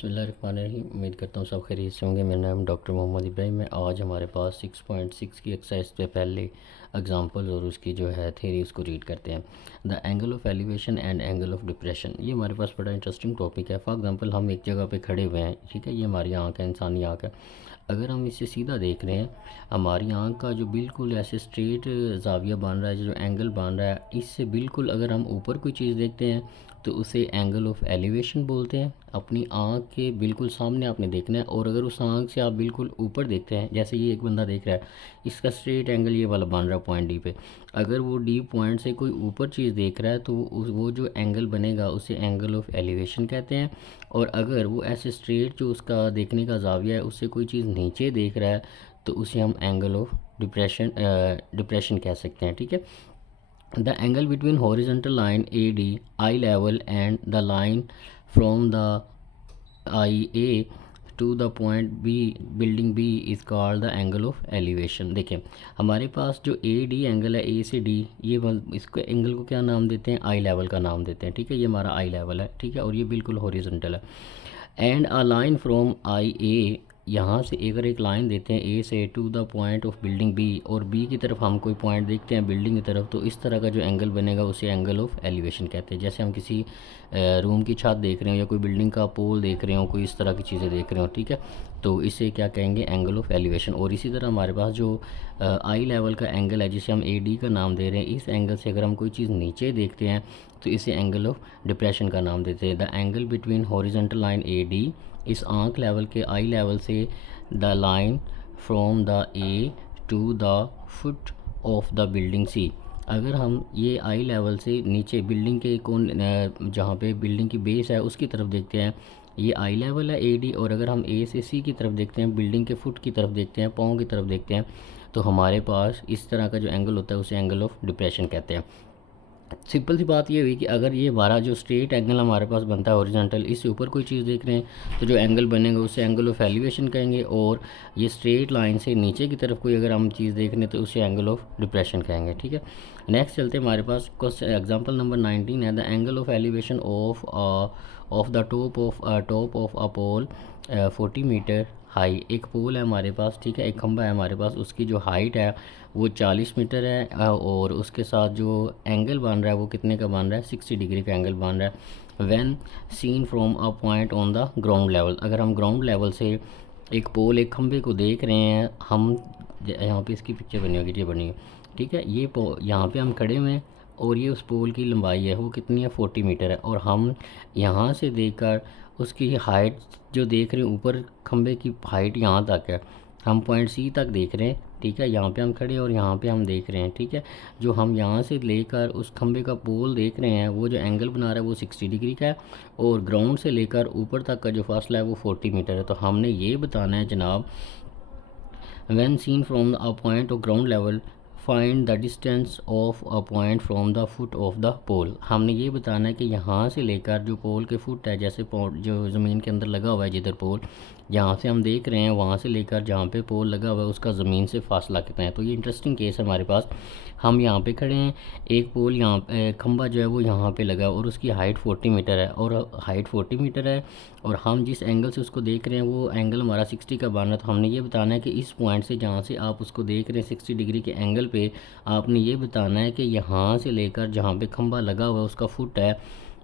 बिस्मिल्लाहिर्रहमानिर्रहीम। उम्मीद करता हूँ सब खैरियत से होंगे। मेरा नाम डॉक्टर मोहम्मद इब्राहिम है। आज हमारे पास 6.6 की एक्सरसाइज पे पहले एग्जांपल और उसकी जो है थ्योरी उसको रीड करते हैं। The angle of elevation and angle of depression, ये हमारे पास बड़ा इंटरेस्टिंग टॉपिक है। फॉर एग्जांपल हम एक जगह पे खड़े हुए हैं, ठीक है, ये हमारी आँख है, इंसानी आँख है। अगर हम इसे सीधा देख रहे हैं, हमारी आँख का जो बिल्कुल ऐसे स्ट्रेट जाविया बन रहा है, जो एंगल बन रहा है, इससे बिल्कुल अगर हम ऊपर कोई चीज़ देखते हैं तो उसे एंगल ऑफ एलिवेशन बोलते हैं। अपनी आँख के बिल्कुल सामने आपने देखना है, और अगर उस आँख से आप बिल्कुल ऊपर देखते हैं, जैसे ये एक बंदा देख रहा है, इसका स्ट्रेट एंगल ये वाला बन रहा है पॉइंट डी पे। अगर वो डी पॉइंट से कोई ऊपर चीज़ देख रहा है तो वो जो एंगल बनेगा उसे एंगल ऑफ एलिवेशन कहते हैं। और अगर वो ऐसे स्ट्रेट जो उसका देखने का जाविया है उससे कोई चीज़ नीचे देख रहा है तो उसे हम एंगल ऑफ डिप्रेशन कह सकते हैं, ठीक है। The angle between horizontal line AD, eye level, and the line from the IA to the point B, building B is called the angle of elevation। देखें, हमारे पास जो AD एंगल है, A से D, ये इसको एंगल को क्या नाम देते हैं? आई लेवल का नाम देते हैं, ठीक है। ये हमारा आई लेवल है, ठीक है, और ये बिल्कुल हॉरिजॉन्टल है। And a line from eye A, यहाँ से अगर एक लाइन देते हैं ए से to the point of building B, और बी की तरफ हम कोई पॉइंट देखते हैं बिल्डिंग की तरफ, तो इस तरह का जो एंगल बनेगा उसे एंगल ऑफ एलिवेशन कहते हैं। जैसे हम किसी रूम की छत देख रहे हो या कोई बिल्डिंग का पोल देख रहे हो, कोई इस तरह की चीज़ें देख रहे हो, ठीक है, तो इसे क्या कहेंगे? Angle of elevation. और इसी तरह हमारे पास जो आई लेवल का एंगल है, जिसे हम ए डी का नाम दे रहे हैं, इस एंगल से अगर हम कोई चीज़ नीचे देखते हैं तो इसे एंगल ऑफ डिप्रेशन का नाम देते हैं। The angle between horizontal line A D, इस आँख लेवल के आई लेवल से the line from the A to the foot of the building C. अगर हम ये आई लेवल से नीचे बिल्डिंग के जहाँ पे बिल्डिंग की बेस है उसकी तरफ देखते हैं, ये आई लेवल है ए डी, और अगर हम ए से सी की तरफ देखते हैं, बिल्डिंग के फुट की तरफ देखते हैं, पाँव की तरफ देखते हैं, तो हमारे पास इस तरह का जो एंगल होता है उसे एंगल ऑफ डिप्रेशन कहते हैं। सिंपल सी बात ये हुई कि अगर ये हमारा जो स्ट्रेट एंगल हमारे पास बनता है हॉरिजॉन्टल, इससे ऊपर कोई चीज़ देख रहे हैं तो जो एंगल बनेगा उसे एंगल ऑफ एलिवेशन कहेंगे, और ये स्ट्रेट लाइन से नीचे की तरफ कोई अगर हम चीज़ देख रहे हैं तो उसे एंगल ऑफ डिप्रेशन कहेंगे, ठीक है। नेक्स्ट चलते हैं, हमारे पास एग्जाम्पल नंबर 19 है। The angle of elevation of the top of a pole 40 metre high. एक पोल है हमारे पास, ठीक है, एक खंभा है हमारे पास, उसकी जो हाइट है वो 40 मीटर है, और उसके साथ जो एंगल बन रहा है वो कितने का बन रहा है? 60 डिग्री का एंगल बन रहा है। When seen from a point on the ground level, अगर हम ग्राउंड लेवल से एक पोल, एक खंभे को देख रहे हैं, हम यहाँ पे इसकी पिक्चर बनी होगी, ये बनी है, ठीक है, ये यहाँ पे हम खड़े हुए हैं, और ये उस पोल की लंबाई है वो कितनी है? 40 मीटर है, और हम यहाँ से देखकर उसकी हाइट जो देख रहे हैं, ऊपर खंभे की हाइट यहाँ तक है, हम पॉइंट सी तक देख रहे हैं, ठीक है, यहाँ पे हम खड़े हैं और यहाँ पे हम देख रहे हैं, ठीक है। जो हम यहाँ से लेकर उस खंभे का पोल देख रहे हैं, वो जो एंगल बना रहा है वो 60 डिग्री का है, और ग्राउंड से लेकर ऊपर तक का जो फासला है वो 40 मीटर है। तो हमने ये बताना है जनाब, when seen from a point of ground level find the distance of a point from the foot of the pole. हमने ये बताना है कि यहाँ से लेकर जो पोल के फुट है, जैसे जो ज़मीन के अंदर लगा हुआ है जिधर पोल, जहाँ से हम देख रहे हैं, वहाँ से लेकर जहाँ पे पोल लगा हुआ है उसका ज़मीन से फासला कितना है। तो ये इंटरेस्टिंग केस है हमारे पास। हम यहाँ पे खड़े हैं, एक पोल यहाँ खंबा जो है वो यहाँ पे लगा है, और उसकी हाइट 40 मीटर है, और हाइट 40 मीटर है, और हम जिस एंगल से उसको देख रहे हैं वो एंगल हमारा 60 का बन रहा है। तो हमने ये बताना है कि इस पॉइंट से जहाँ से आप उसको देख रहे हैं 60 डिग्री के एंगल पे, आपने ये बताना है कि यहाँ से लेकर जहाँ पे खंबा लगा हुआ है उसका फुट है,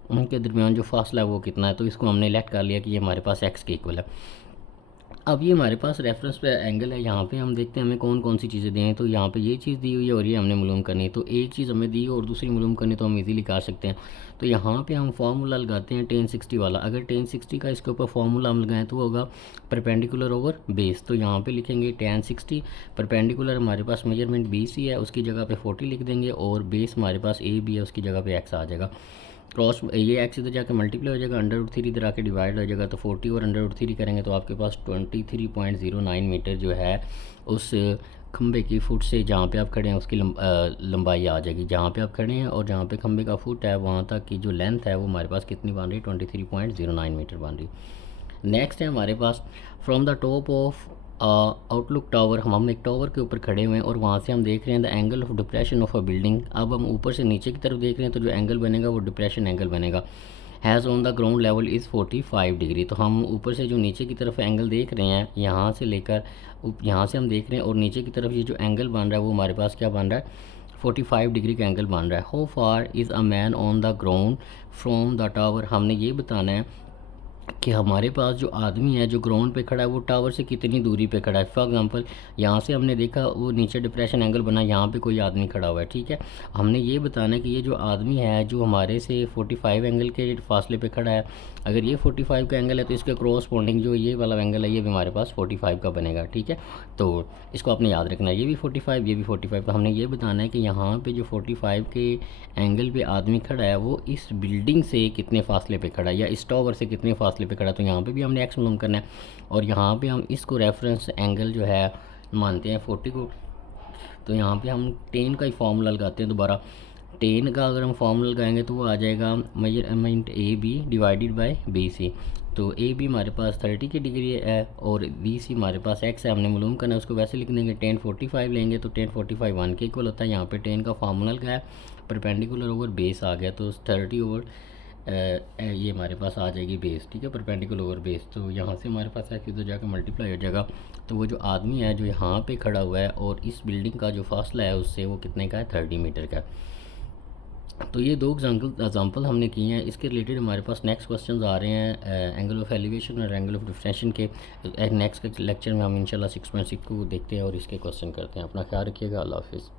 उनके दरमियान जो फासला है वो कितना है। तो इसको हमने लेट कर लिया कि ये हमारे पास एक्स के इक्वल है। अब ये हमारे पास रेफरेंस पे एंगल है, यहाँ पे हम देखते हैं हमें कौन कौन सी चीज़ें दी हैं। तो यहाँ पे ये चीज़ दी हुई है और ये हमने मालूम करनी है। तो एक चीज़ हमें दी है और दूसरी मालूम करनी, तो हम इजीली कर सकते हैं। तो यहाँ पे हम फार्मूला लगाते हैं tan 60 वाला। अगर tan 60 का इसके ऊपर फार्मूला हम लगाएं तो होगा परपेंडिकुलर ओवर बेस। तो यहाँ पे लिखेंगे tan 60, परपेंडिकुलर हमारे पास मेजरमेंट BC है, उसकी जगह पे 40 लिख देंगे, और बेस हमारे पास AB है, उसकी जगह पे x आ जाएगा। क्रॉस ये एक्स इधर जाकर मल्टीप्लाई हो जाएगा, √3 इधर आके डिवाइड हो जाएगा, तो 40 और √3 करेंगे तो आपके पास 23.09 मीटर जो है उस खंबे की फुट से जहाँ पे आप खड़े हैं उसकी लंबाई आ जाएगी। जहाँ पे आप खड़े हैं और जहाँ पे खंबे का फुट है वहाँ तक की जो लेंथ है वो हमारे पास कितनी बन रही है? 23.09 मीटर बन रही। नेक्स्ट है हमारे पास, from the top of outlook tower, हम एक टावर के ऊपर खड़े हुए हैं और वहाँ से हम देख रहे हैं the angle of depression of a building. अब हम ऊपर से नीचे की तरफ देख रहे हैं तो जो एंगल बनेगा वो डिप्रेशन एंगल बनेगा। Has on the ground level is 45 degree. तो हम ऊपर से जो नीचे की तरफ एंगल देख रहे हैं, यहाँ से लेकर यहाँ से हम देख रहे हैं और नीचे की तरफ ये जो एंगल बन रहा है वो हमारे पास क्या बन रहा है, 45 डिग्री का एंगल बन रहा है। How far is a man on the ground from the tower, हमने ये बताना है कि हमारे पास जो आदमी है जो ग्राउंड पे खड़ा है वो टावर से कितनी दूरी पे खड़ा है। फॉर एग्जांपल यहाँ से हमने देखा वो नीचे डिप्रेशन एंगल बना, यहाँ पे कोई आदमी खड़ा हुआ है, ठीक है। हमने ये बताना है कि ये जो आदमी है जो हमारे से 45 एंगल के फासले पे खड़ा है, अगर ये 45 का एंगल है तो इसके क्रॉसपोंडिंग जो ये वाला एंगल है ये भी हमारे पास 45 का बनेगा, ठीक है। तो इसको आपने याद रखना है, ये भी 45 ये भी 45। तो हमने ये बताना है कि यहाँ पे जो 45 के एंगल पे आदमी खड़ा है वो इस बिल्डिंग से कितने फासले पे खड़ा है या इस टावर से कितने फासले पे खड़ा है। तो यहाँ पे भी हमने एक्स मालूम करना है और यहाँ पे हम इसको रेफरेंस एंगल जो है मानते हैं 40 को। तो यहाँ पे हम टेन का ही फॉर्मूला लगाते हैं दोबारा। टेन का अगर हम फॉर्मूला लगाएंगे तो वो आ जाएगा measurement A B divided by B C. तो ए बी हमारे पास 30 की डिग्री है और बी सी हमारे पास एक्स है, हमने मालूम करना है, उसको वैसे लिख देंगे। 1045 लेंगे तो 1045 1 के इक्वल होता है। यहाँ पे 10 का फार्मूला लगाया, परपेंडिकुलर ओवर बेस आ गया तो 30 ओवर ये हमारे पास आ जाएगी बेस, ठीक है, परपेंडिकुलर ओवर बेस। तो यहाँ से हमारे पास है कि तो जाकर मल्टीप्लाई हो जाएगा। तो वो जो आदमी है जो यहाँ पे खड़ा हुआ है और इस बिल्डिंग का जो फासला है उससे वो कितने का है, 30 मीटर का। तो ये दो एग्जांपल हमने किए हैं। इसके रिलेटेड हमारे पास नेक्स्ट क्वेश्चंस आ रहे हैं एंगल ऑफ एलिवेशन और एंगल ऑफ डिफ्रेंशिएशन के। नेक्स्ट लेक्चर में हम इंशाल्लाह 6.6 को देखते हैं और इसके क्वेश्चन करते हैं। अपना ख्याल रखिएगा। अल्लाह हाफिज़।